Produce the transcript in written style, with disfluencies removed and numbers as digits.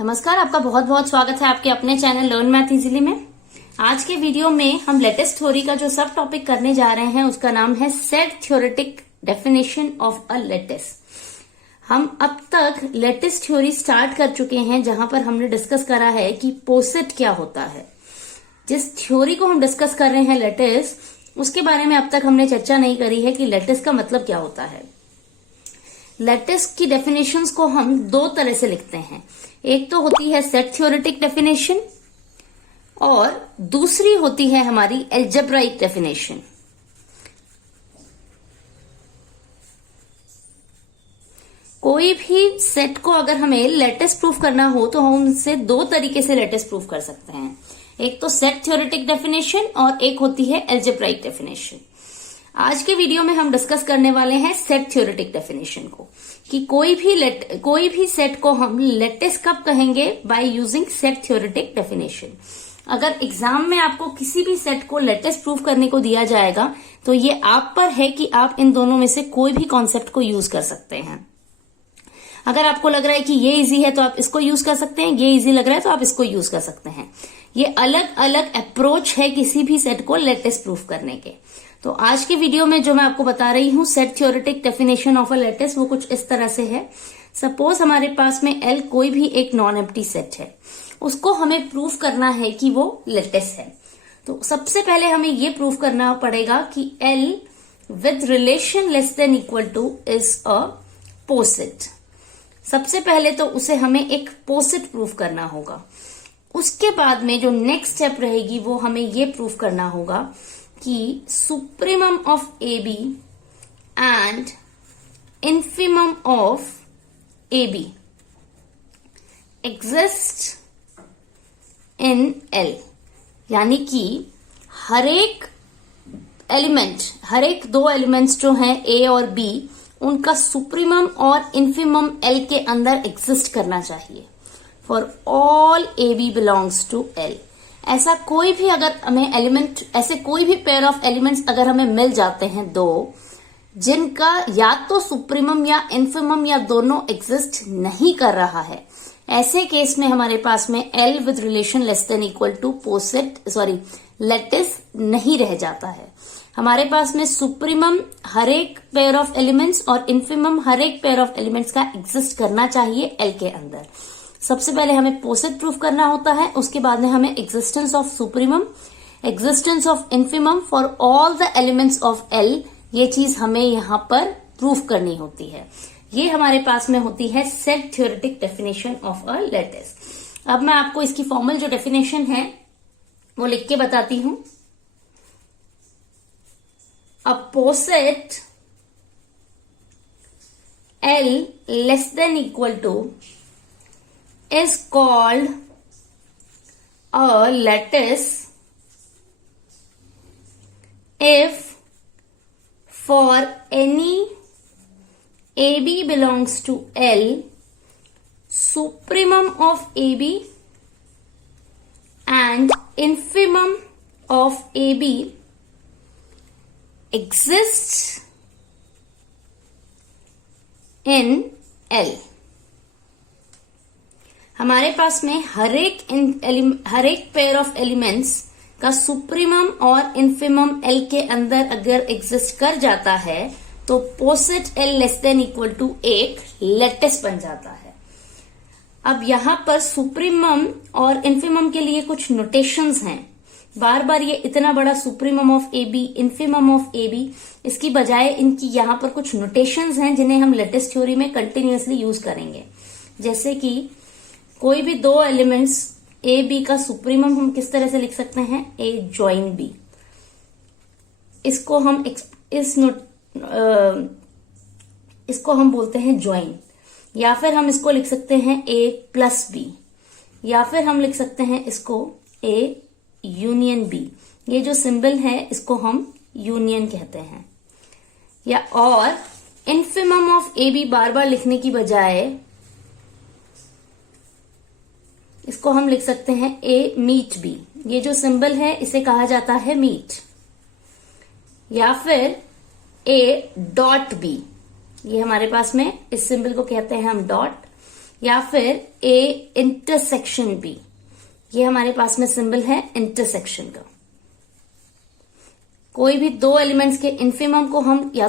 नमस्कार, आपका बहुत बहुत स्वागत है आपके अपने चैनल लर्न मैथ इजीली में। आज के वीडियो में हम लेटेस्ट थ्योरी का जो सब टॉपिक करने जा रहे हैं उसका नाम है set theoretic definition of a lattice. हम अब तक लेटिस थ्योरी स्टार्ट कर चुके हैं जहां पर हमने डिस्कस करा है कि पोसेट क्या होता है। जिस थ्योरी को हम डिस्कस कर रहे हैं लेटिस, उसके बारे में अब तक हमने चर्चा नहीं करी है कि लेटिस का मतलब क्या होता है। लेटिस की डेफिनेशंस को हम दो तरह से लिखते हैं। एक तो होती है सेट थ्योरेटिक डेफिनेशन और दूसरी होती है हमारी एल्जेब्राइक डेफिनेशन। कोई भी सेट को अगर हमें लेटिस प्रूफ करना हो तो हम उनसे दो तरीके से लेटिस प्रूफ कर सकते हैं। एक तो सेट थ्योरेटिक डेफिनेशन और एक होती है एल्जेब्राइक डेफिनेशन। आज के वीडियो में हम डिस्कस करने वाले हैं सेट थ्योरेटिक डेफिनेशन को, कि कोई भी सेट को हम लेटिस कब कहेंगे, by using set theoretic definition. अगर एग्जाम में आपको किसी भी सेट को लेटिस प्रूफ करने को दिया जाएगा तो ये आप पर है कि आप इन दोनों में से कोई भी कॉन्सेप्ट को यूज कर सकते हैं। अगर आपको लग रहा है कि ये इजी है तो आप इसको यूज कर सकते हैं, ये इजी लग रहा है तो आप इसको यूज कर सकते हैं। ये अलग अलग अप्रोच है किसी भी सेट को लेटिस प्रूफ करने के। तो आज के वीडियो में जो मैं आपको बता रही हूं set theoretic definition of a lattice, वो कुछ इस तरह से है। सपोज हमारे पास में L कोई भी एक नॉन एम्प्टी सेट है, उसको हमें प्रूफ करना है कि वो लेटिस है। तो सबसे पहले हमें ये प्रूफ करना पड़ेगा कि L with relation less than equal to is a poset. सबसे पहले तो उसे हमें एक पोसेट प्रूफ करना होगा। उसके बाद में जो नेक्स्ट स्टेप रहेगी वो हमें ये प्रूफ करना होगा कि supremum of A B and infimum of A B exist in L. यानी कि हर एक दो एलिमेंट्स जो हैं ए और बी, उनका सुप्रीमम और इन्फीमम एल के अंदर एग्जिस्ट करना चाहिए। For all A B belongs to L. ऐसा कोई भी अगर हमें एलिमेंट, ऐसे कोई भी पेयर ऑफ एलिमेंट्स अगर हमें मिल जाते हैं दो, जिनका या तो सुप्रीमम या इन्फीमम या दोनों एग्जिस्ट नहीं कर रहा है, ऐसे केस में हमारे पास में L with relation less than equal to lattice नहीं रह जाता है। हमारे पास में सुप्रीमम हर एक पेयर ऑफ एलिमेंट्स और इन्फीमम हर एक पेयर ऑफ एलिमेंट्स का एग्जिस्ट करना चाहिए एल के अंदर। सबसे पहले हमें पोसेट प्रूफ करना होता है, उसके बाद में हमें existence of supremum, existence of infimum for all the elements of L, ये चीज हमें यहां पर प्रूफ करनी होती है। ये हमारे पास में होती है set theoretic definition of a lattice. अब मैं आपको इसकी फॉर्मल जो डेफिनेशन है वो लिख के बताती हूं। अ पोसेट L less than equal to is called a lattice if for any AB belongs to L, supremum of AB and infimum of AB exists in L। हमारे पास में हर एक पेयर ऑफ एलिमेंट्स का सुप्रीमम और इन्फीमम L के अंदर अगर एग्जिस्ट कर जाता है तो poset L less than equal to एक लेटिस बन जाता है। अब यहां पर सुप्रीमम और इन्फीमम के लिए कुछ नोटेशंस हैं। बार बार ये इतना बड़ा supremum of A B, infimum of A B, इसकी बजाय इनकी यहां पर कुछ नोटेशंस हैं जिन्हें हम लेटिस थ्योरी में कंटिन्यूअसली यूज करेंगे। जैसे कि कोई भी दो एलिमेंट्स ए बी का सुप्रीमम हम किस तरह से लिख सकते हैं, ए ज्वाइन बी। इसको हम बोलते हैं ज्वाइन, या फिर हम इसको लिख सकते हैं ए प्लस बी, या फिर हम लिख सकते हैं इसको ए यूनियन बी। ये जो सिंबल है इसको हम यूनियन कहते हैं। या और इन्फीमम ऑफ ए बी बार बार लिखने की बजाय इसको हम लिख सकते हैं ए मीट बी। ये जो सिंबल है इसे कहा जाता है मीट। या फिर ए डॉट बी, ये हमारे पास में इस सिंबल को कहते हैं हम डॉट। या फिर ए इंटरसेक्शन बी। ये हमारे पास में सिंबल है इंटरसेक्शन का। कोई भी दो एलिमेंट्स के इन्फिमम को हम या